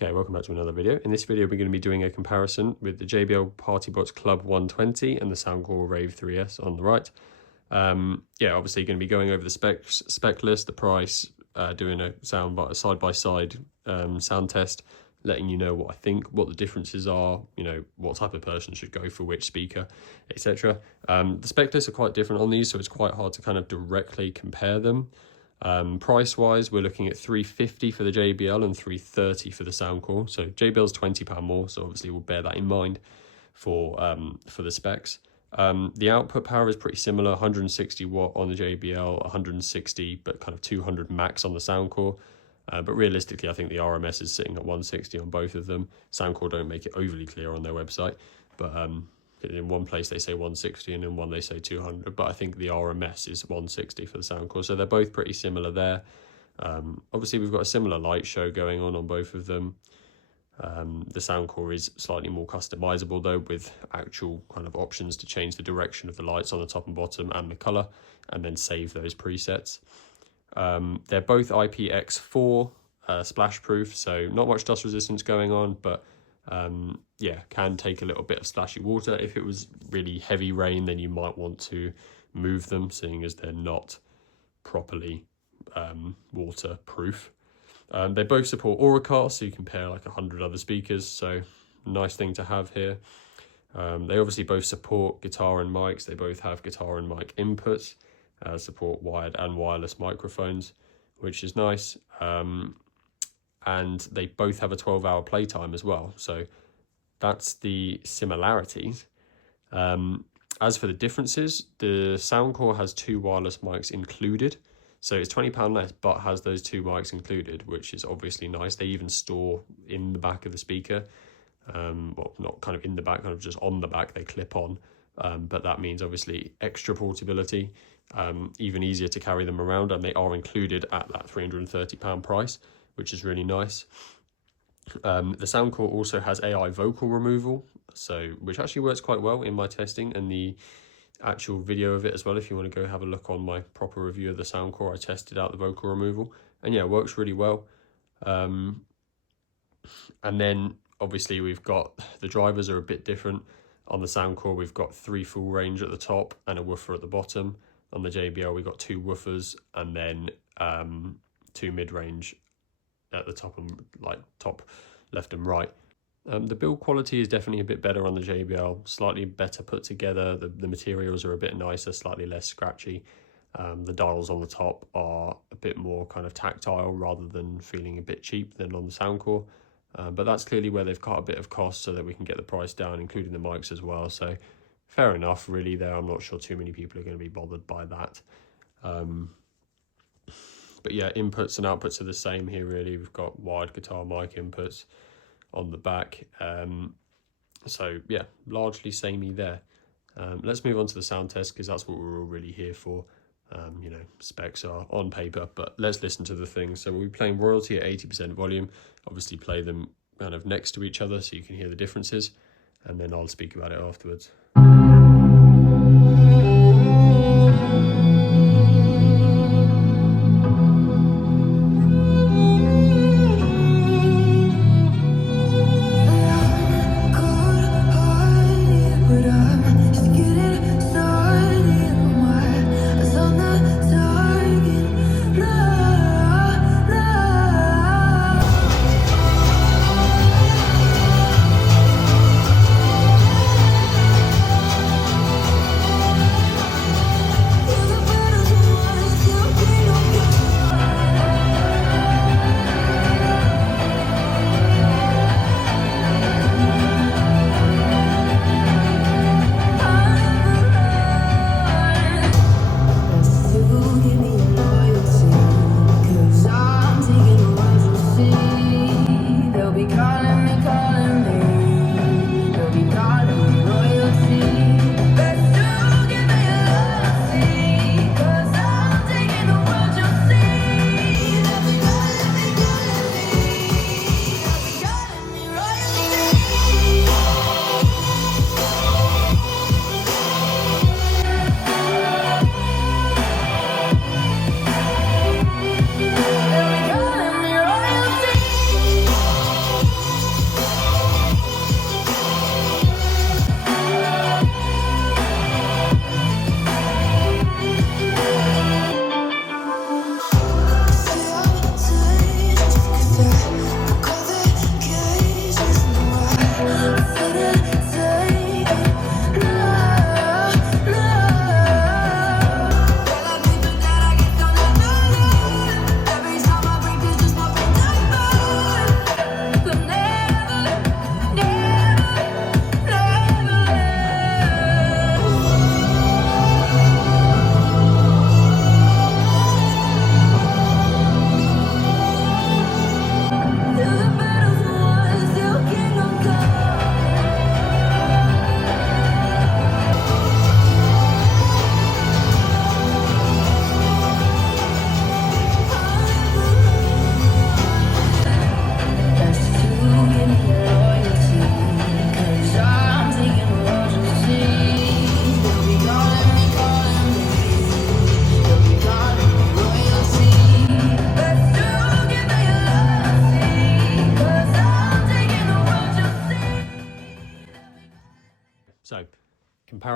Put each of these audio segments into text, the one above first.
Okay, welcome back to another video. In this video, we're going to be doing a comparison with the JBL PartyBox Club 120 and the Soundcore Rave 3S on the right. Yeah, obviously going to be going over the spec list, the price, doing a side-by-side sound test, letting you know what I think, what the differences are, you know, what type of person should go for which speaker, etc. The spec lists are quite different on these, so it's quite hard to kind of directly compare them. Price wise, we're looking at $350 for the JBL and $330 for the Soundcore. So JBL's £20 more, so obviously we'll bear that in mind for the specs. The output power is pretty similar, 160 watt on the JBL, 160 but kind of 200 max on the Soundcore. But realistically, I think the RMS is sitting at 160 on both of them. Soundcore don't make it overly clear on their website, but in one place they say 160 and in one they say 200, but I think the RMS is 160 for the Soundcore, so they're both pretty similar there. Obviously we've got a similar light show going on both of them. The Soundcore is slightly more customizable though, with actual kind of options to change the direction of the lights on the top and bottom and the color, and then save those presets. They're both IPX4 splash proof, so not much dust resistance going on, but yeah, can take a little bit of splashy water. If it was really heavy rain, then you might want to move them, seeing as they're not properly waterproof. They both support Auracast, so you can pair like 100 other speakers, so nice thing to have here. They obviously both support guitar and mics. They both have guitar and mic inputs, support wired and wireless microphones, which is nice. And they both have a 12-hour playtime as well, so that's the similarities. As for the differences, the Soundcore has 2 wireless mics included, so it's £20 less but has those 2 mics included, which is obviously nice. They even store in the back of the speaker, well, not kind of in the back, kind of just on the back, they clip on, but that means obviously extra portability, even easier to carry them around, and they are included at that £330 price, which is really nice. The Soundcore also has AI vocal removal, so which actually works quite well in my testing, and the actual video of it as well. If you want to go have a look on my proper review of the Soundcore, I tested out the vocal removal, and yeah, it works really well. And then obviously we've got the drivers are a bit different. On the Soundcore, we've got 3 full range at the top and a woofer at the bottom. On the JBL, we've got 2 woofers and then 2 mid-range at the top and like top left and right. The build quality is definitely a bit better on the JBL, slightly better put together. The materials are a bit nicer, slightly less scratchy. The dials on the top are a bit more kind of tactile rather than feeling a bit cheap than on the Soundcore. But that's clearly where they've cut a bit of cost so that we can get the price down, including the mics as well. So fair enough, really, there. I'm not sure too many people are going to be bothered by that. But yeah, inputs and outputs are the same here, really. We've got wired guitar mic inputs on the back. So yeah, largely samey there. Let's move on to the sound test, because that's what we're all really here for. You know, specs are on paper, but let's listen to the things. So we'll be playing royalty at 80% volume. Obviously play them kind of next to each other so you can hear the differences, and then I'll speak about it afterwards.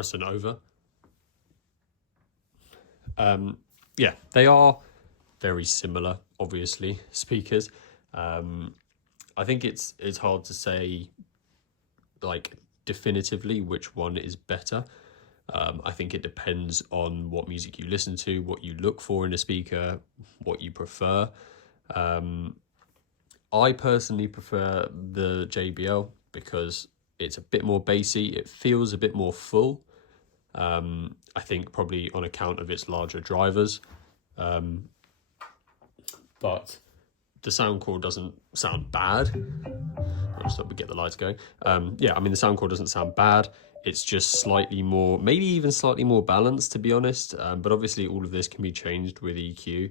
comparison over. Yeah, they are very similar, obviously, speakers. I think it's hard to say like definitively which one is better. I think it depends on what music you listen to, what you look for in a speaker, what you prefer. I personally prefer the JBL because it's a bit more bassy. It feels a bit more full. I think probably on account of its larger drivers. But the Soundcore doesn't sound bad. I'll just get the lights going. Yeah, I mean, the Soundcore doesn't sound bad. It's just slightly more, maybe even slightly more balanced, to be honest. But obviously all of this can be changed with EQ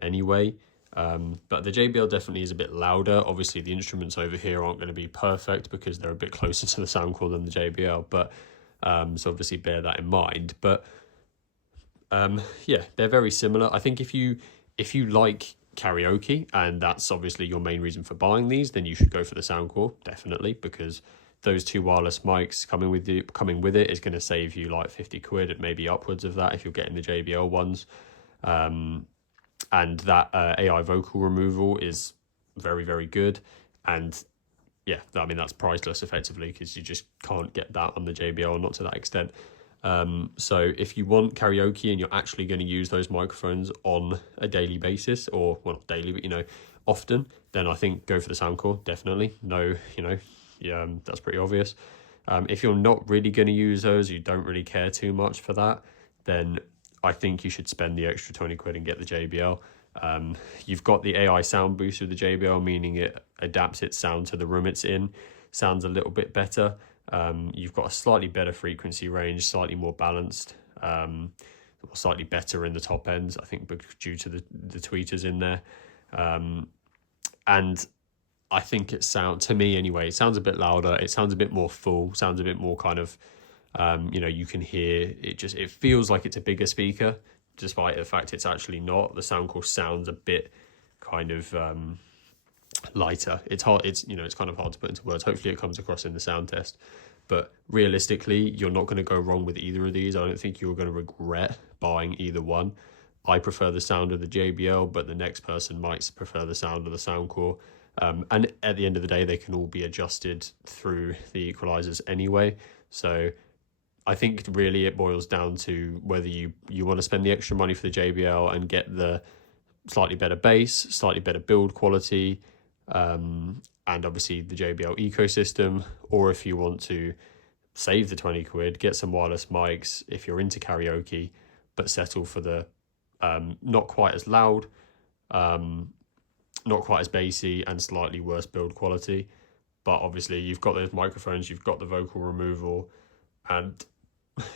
anyway. But the JBL definitely is a bit louder. Obviously the instruments over here aren't going to be perfect because they're a bit closer to the Soundcore than the JBL. But so obviously bear that in mind. But yeah, they're very similar. I think if you like karaoke and that's obviously your main reason for buying these, then you should go for the Soundcore, definitely, because those two wireless mics coming with it is going to save you like 50 quid, maybe upwards of that if you're getting the JBL ones. And that AI vocal removal is very, very good. And yeah, I mean, that's priceless effectively because you just can't get that on the JBL, not to that extent. So if you want karaoke and you're actually going to use those microphones on a daily basis, or well, not daily, but, you know, often, then I think go for the Soundcore, definitely. No, you know, yeah, that's pretty obvious. If you're not really going to use those, you don't really care too much for that, then I think you should spend the extra 20 quid and get the JBL. You've got the AI sound boost with the JBL, meaning it adapts its sound to the room it's in, sounds a little bit better. You've got a slightly better frequency range, slightly more balanced, slightly better in the top ends, I think, due to the tweeters in there. And I think it sounds, to me anyway, it sounds a bit louder. It sounds a bit more full, sounds a bit more kind of, you know, you can hear it, it feels like it's a bigger speaker, despite the fact it's actually not. The Soundcore sounds a bit kind of lighter. It's hard, you know, it's kind of hard to put into words. Hopefully it comes across in the sound test. But realistically, you're not going to go wrong with either of these. I don't think you're going to regret buying either one. I prefer the sound of the JBL, but the next person might prefer the sound of the Soundcore. And at the end of the day, they can all be adjusted through the equalizers anyway. So I think really it boils down to whether you want to spend the extra money for the JBL and get the slightly better bass, slightly better build quality, and obviously the JBL ecosystem, or if you want to save the 20 quid, get some wireless mics if you're into karaoke, but settle for the not quite as loud, not quite as bassy, and slightly worse build quality. But obviously you've got those microphones, you've got the vocal removal, and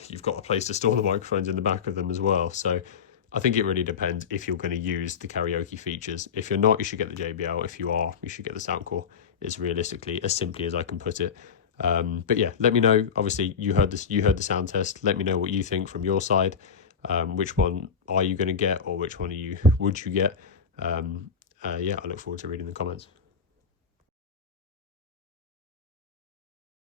you've got a place to store the microphones in the back of them as well. So I think it really depends if you're going to use the karaoke features. If you're not, you should get the JBL. If you are, you should get the Soundcore. It's realistically as simply as I can put it. But yeah, let me know. Obviously, you heard the sound test. Let me know what you think from your side. Which one are you going to get, or which one would you get? Yeah, I look forward to reading the comments.